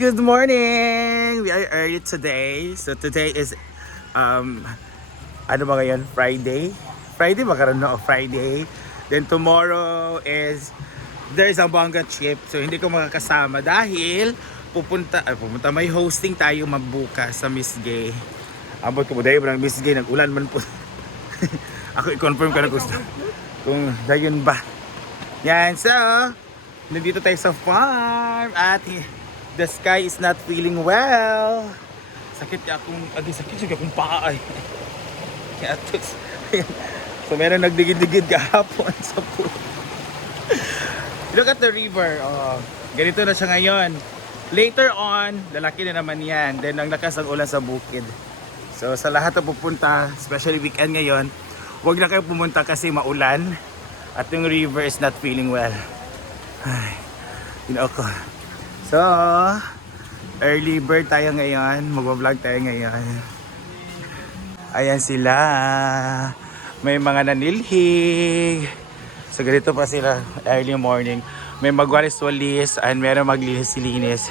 Good morning! We are early today. So today is ano ba ngayon? Friday? Friday ba karon no? Friday. Then tomorrow is there's a Banga trip. So hindi ko makakasama dahil pupunta may hosting tayo mabukas sa Miss Gay. Abot ko dahil ng Miss Gay nag-ulan man po. Ako i-confirm ko na gusto. Kung dayon ba. Yan, so nandito tayo sa farm at the sky is not feeling well. Sakit ka akong, sakit siya akong paa ay. So meron nagdigid-digid kahapon sa pool. Look at the river. Oh, ganito na siya ngayon. Later on, lalaki na naman yan. Then ang lakas ang ulan sa bukid. So sa lahat na pupunta, especially weekend ngayon, huwag na kayo pumunta kasi maulan. At yung river is not feeling well. Ay, ko. So, early bird tayo ngayon. Magbablog tayo ngayon. Ayan sila. May mga nanilhig. So, ganito pa sila early morning. May magwalis-walis and meron maglinis-linis.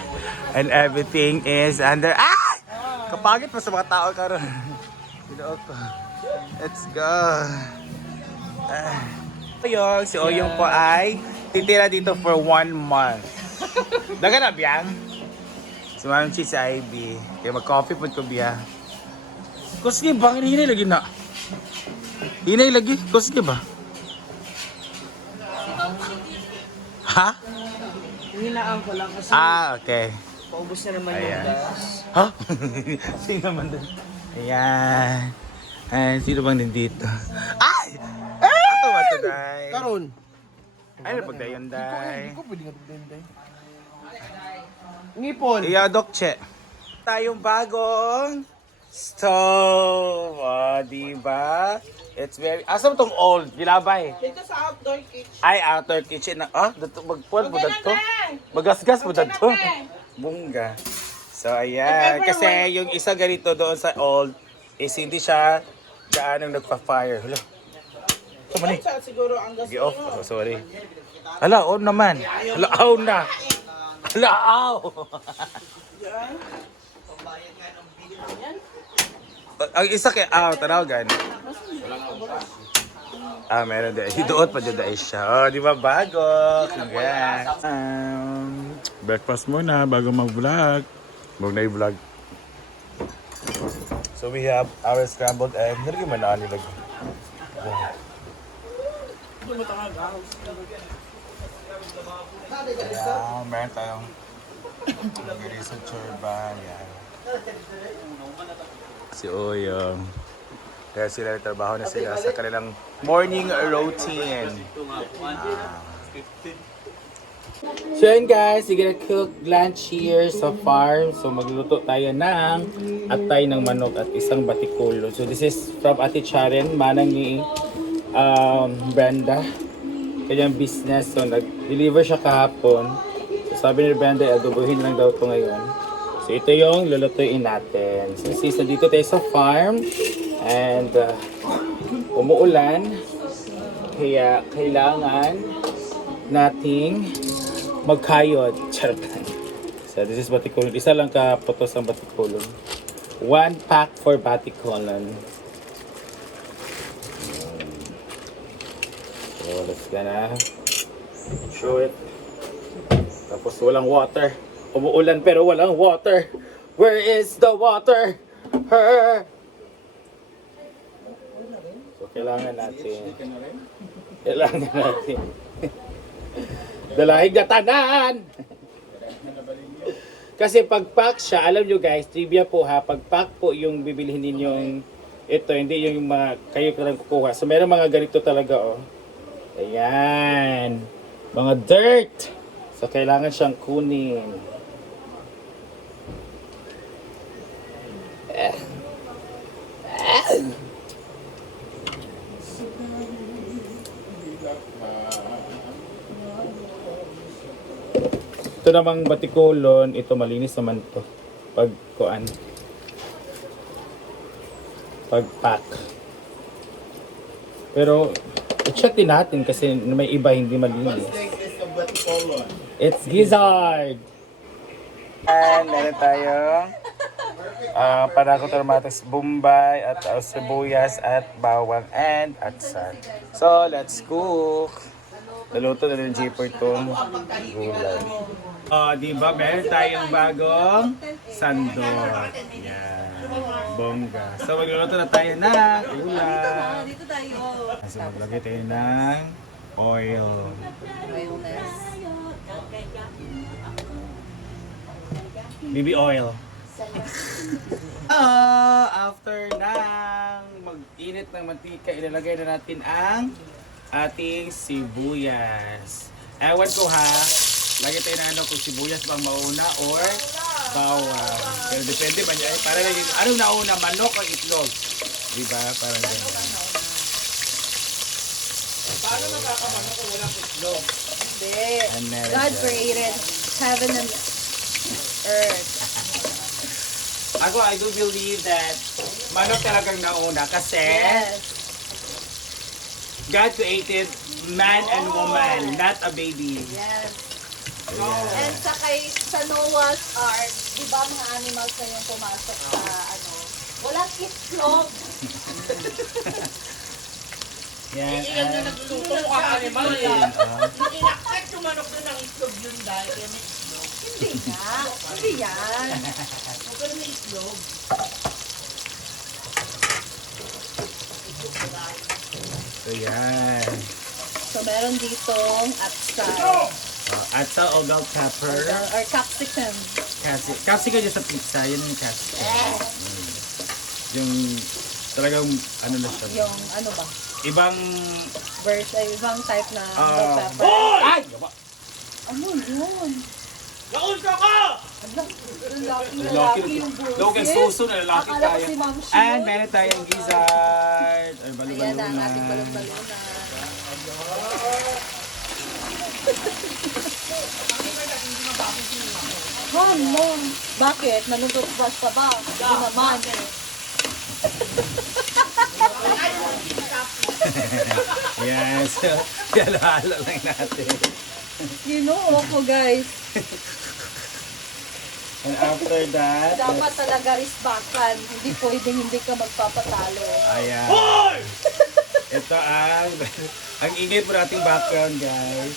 And everything is under... Ah! Kapagit pa sa mga tao karon. ko. Let's go. Oyong, si Oyong po ay titira dito for 1 month. Daga na biyang? Sumamang si Ivy. Kaya mag-coffee po ko biya. Kusgi ba? Hinay lagi na. Hinay lagi? Kusgi ba? Ha? Hinaan ko lang kasi Okay. paubos na naman yung gas. Ha? Sino naman doon? Ayan. Ayan, sino bang nandito? Ay! Ako ba ito, Day? Karon. Ay, napagdayon, Day. Hindi ko pwede nga pagdayon. Ngipon. Dokche. Tayong bagong stove. Oh, diba? It's very... Asa mo tong old? Gilabay. Dito sa outdoor kitchen. Ay, outdoor kitchen. Dato magpuan mo dato. Magasgas mo dato. Bunga. So, ayan. Kasi yung isa ganito doon sa old is hindi siya gaanong nagpa-fire. Hala. Ito man eh. Siguro ang gas. Sige, off. Oh, sorry. Hala, on naman. Hala, on na. Hala, aw! Ang isa kay aw, tanawagan. Meron din. Hidoot pa dyan siya. Oh, di ba bago? Congrats. Breakfast muna bago mag-vlog. Huwag na i-vlog. So we have our scrambled egg. Nalagay man na nilagay. Meron tayong nagiri sa chorba. Yan. Si Oyong. Kaya sila trabaho na sila sa kanilang morning routine. So yun guys, we're gonna cook lunch here sa farm. So magluluto tayo ng atay ng manok at isang batikulo. So this is from Ate Charen, manang ni Brenda. Kanyang business. So nag-deliver siya kahapon. So sabi ni Brenda, adobohin lang daw ito ngayon. So ito yung lulutuin natin. So since dito tayo sa farm and umuulan, kaya kailangan nating magkayod. Charot. So this is batikulon. Isa lang kaputos ang batikulon. 1 pack for batikulon. So let's gonna show it. Tapos walang water. Umuulan pero walang water. Where is the water? Her. So kailangan natin. Dalahig na tanan! Kasi pag pack siya, alam nyo guys, trivia po ha, pag pack po yung bibilihin ninyong ito, hindi yung mga kayo lang kukuha. So meron mga ganito talaga oh. Ayan. Mga dirt. So kailangan siyang kunin. Ito namang batikulon, ito malinis naman to. Pag kuan. Pag pack. Pero i-check din natin kasi may iba hindi malinis. It's gizzard. And meron tayong panakot tomates, bombay, at sibuyas, at bawang, and atsal. So, let's cook. Naluto na rin J4 itong gulay. Di ba? Meron tayong bagong sandok. Yan. Bongga. So, magluluto na tayo ng ulam. Dito tayo. So, maglagay tayo ng oil. Mayonnaise. BB oil. After nang mag-init ng mantika, ilalagay na natin ang ating sibuyas. Ewan ko ha, lagay tayo na ano kung sibuyas bang mauna or bawang. Pero depende ba niya? Para lagay, anong nauna, manok o itlog? Diba? Parang gano'n. Paano magkakamanok kung walang itlog? Hindi. And meron God dyan. created heaven and earth. Ako, I do believe that manok talagang nauna kasi Yes. God created man and woman, not a baby. Yes. Yeah. And sa Noah's Ark, di ba mga animals na yung pumasok sa ano, walang itlog. Yan. Iyan na nagtutong ka animal eh. Inakit yung manok na ng itlog yun dahil kaya may itlog. Hindi nga. Hindi yan. Huwag ka may itlog. So yan. So meron ditong atsal. Atsal o bell pepper. Or capsicum. Capsicum yung sa pizza. Yun yung capsicum. Yung talagang ano na siya. Yung ano ba? Ibang... Ibang type na ah, bell pepper. Ay! Ano yun? Naunsa ka! Lalaki yung bullshit. Logan suso na lalaki Akala ko tayo. si Ma'am Shul. And meron tayong gizzard. Ay, Ayan balo-balo na ang na. ating balon-balona. Mom! Bakit? Nanututbrush pa ba? Hindi naman. Yes. Halo-halo lang natin. Ginoo ko guys. And after that, Dapat talaga risbakan. Hindi pwedeng hindi ka magpapatalo. ayan. Ito ang ingay po nating background, guys.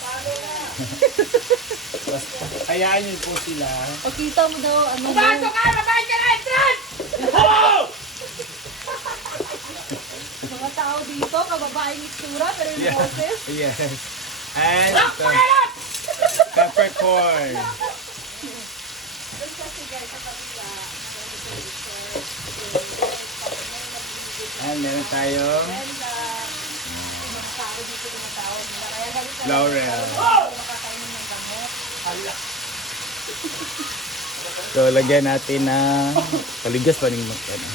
Hayaan niyo po sila. Pakita mo daw ano mo. Bato ka! Babae ka na! Entrance! Mga tao dito, kababaeng itsura, pero yung Yeah. boses. Yes. And ito, peppercorn. And meron tayong laurel. So, lagyan natin ng paligas pa rin ano.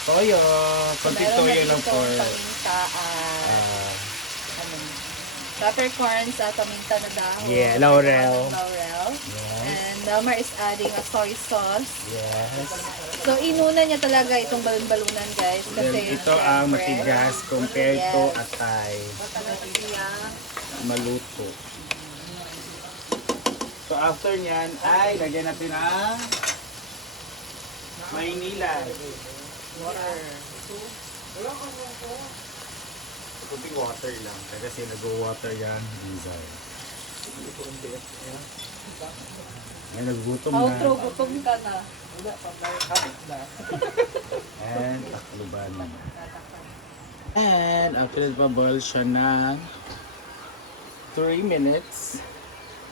Toyo. Konting Meron na toyo lang dito for paminta at ah, ano, peppercorn sa paminta na dahon. Yeah, laurel. Laurel. yes. And Delmar is adding a soy sauce. Yes. So, inuna niya talaga itong balon-balunan, guys. Then Kasi, ito ang syempre, matigas compared to Yes. atay. siya. Maluto. So after nyan ay lagyan natin ang Maynila. Water. Kunting water lang. Kasi nag-water yan. Ay, nagugutom na. Outro, gutom ka na. And takluban na. And after that, paboil siya ng 3 minutes.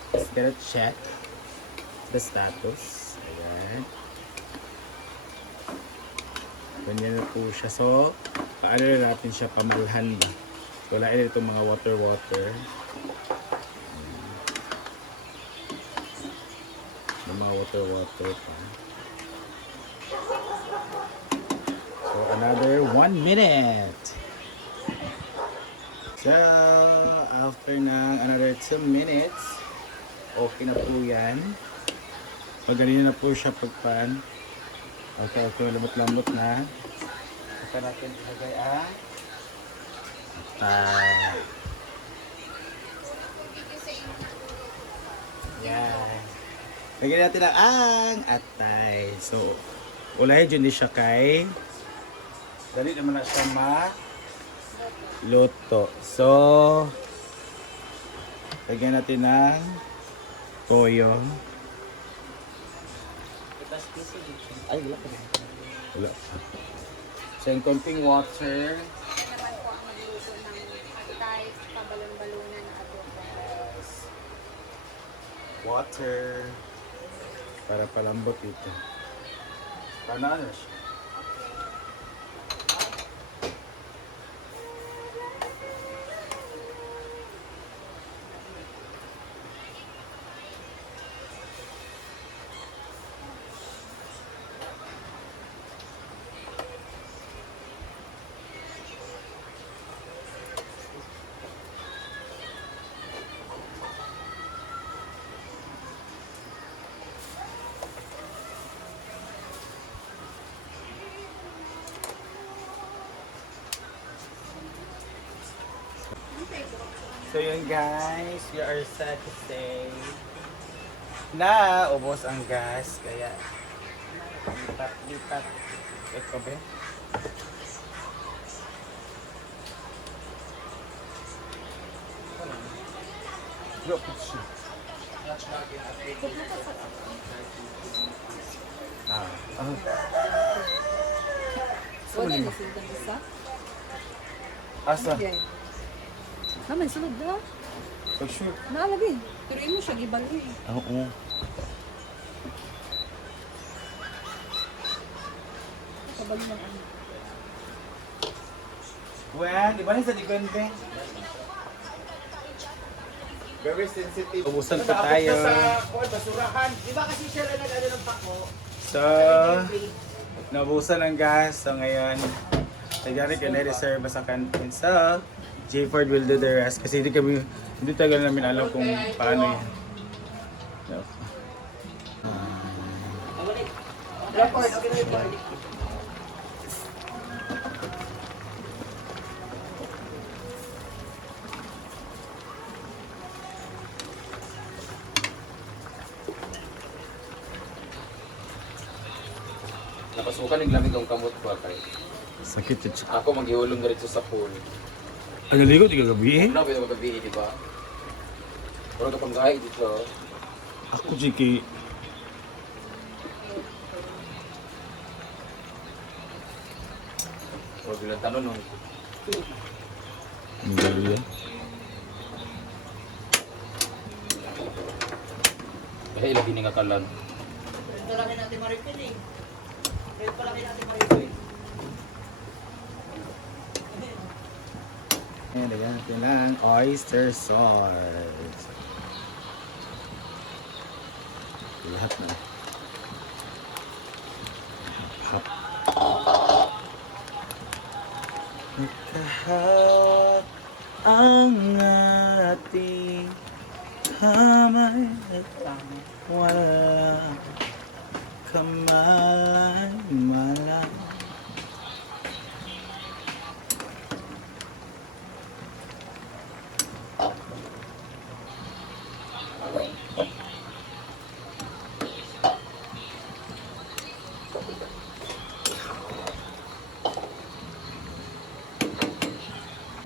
Let's get a check the status. Ayan. Ganyan na po siya. So, paano na natin siya pamalhan ba? Wala na itong mga water. May mga water pa. So, another 1 minute. So, after ng another 2 minutes, okay na po yan. Pag ganyan na po siya pagpan. Okay, lamot-lamot na. Saka natin ilagay ang yan. Lagyan natin ang atay. So, ulay dyan di siya kay. Dali naman na siya luto. So, lagyan natin ng toyo. Ay, wala pa rin. Wala. So, yung konting water. naman po ang magluto ng atay, pabalon-balunan na adobo. Water. Para palambot ito. Paano na siya? So yun guys, we are sad to say na ubos ang gas kaya lipat ito ba? Drop it siya. Wala na sila isa? Asa? Naman, sunod na. For sure. Naalabi. Pero mo siya gibali. Oo. Kabali ng ano. Well, di ba na sa likod, be? Very sensitive. Ubusan pa tayo. basurahan. Di ba kasi siya lang nag-ano ng pako? So, nabusan ang gas. So ngayon, tagari ka na-reserve sa canteen. So, J-Ford will do the rest. Kasi hindi tagal namin alam kung paano yun. No. Record, okay na record. Napasukan ng lamig ang kamot ko kay. Sakit ito. Ako maghihulong diretso sa pool. Ano ligo? Di ka gabi eh? Ano ba yung magabi, di ba? Pero kapag gahay dito, Ako, Jiki. huwag bilang tanong nung Ang gabi yan. dahil lagi ni nga kalan. Ito lang natin ma-refill eh. Ito lang natin ma-refill. Ayan, lagyan natin lang oyster sauce. Lahat na. Hap. Nakahawak ang ating kamay at wala kamalay-malay.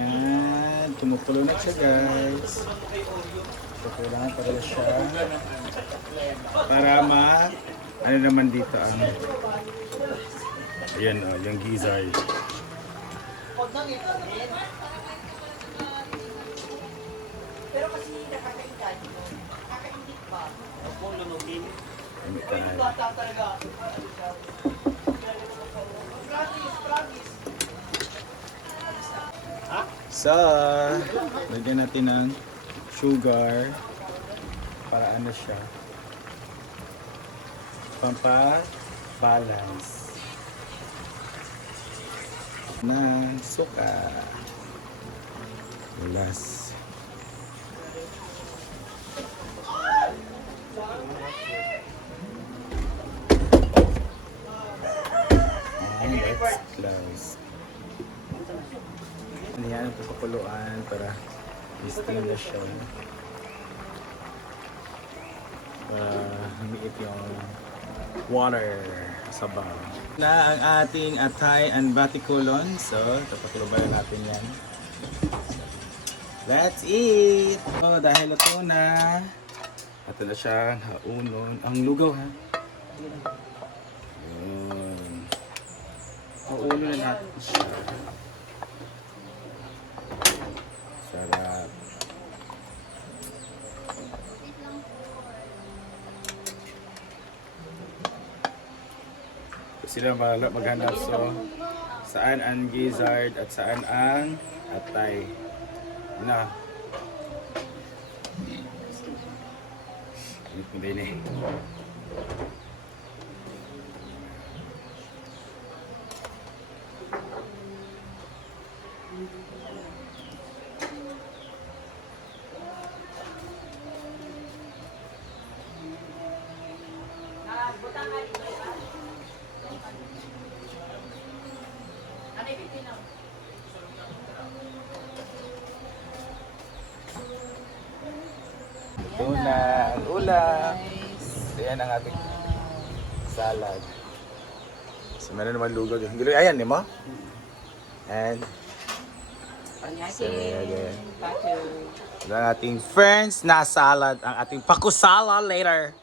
Yan, tumutulo na siya guys. So, kailangan pala siya para ano naman dito ang ayan o, yung gizzard. Pero kasi nakakainggan. Nakakaingit ba? Kung lunugin. Ano tayo? Bata talaga. Promise. So, lagyan natin ng sugar para ano siya pampa-balance ng suka. Ulas. And let's close. Yan ang papakuluan para i-steam na siya. humiit yung water sa bag. Na ang ating atay and batikulon. So, tapatuloy natin yan. Let's eat! So, dahil ito na, ito na siyang haunon. Ang lugaw ha. Yun. Haunon na natin siya. Sarap. Sila maghanap so saan ang gizzard at saan ang atay na hindi din eh. Ito na ang ulam. Ayan ang ating salad. So meron naman lugaw dyan. Ayan, di mo? And so, ayan. Ito ang ating friends na salad. Ang ating pakusala later.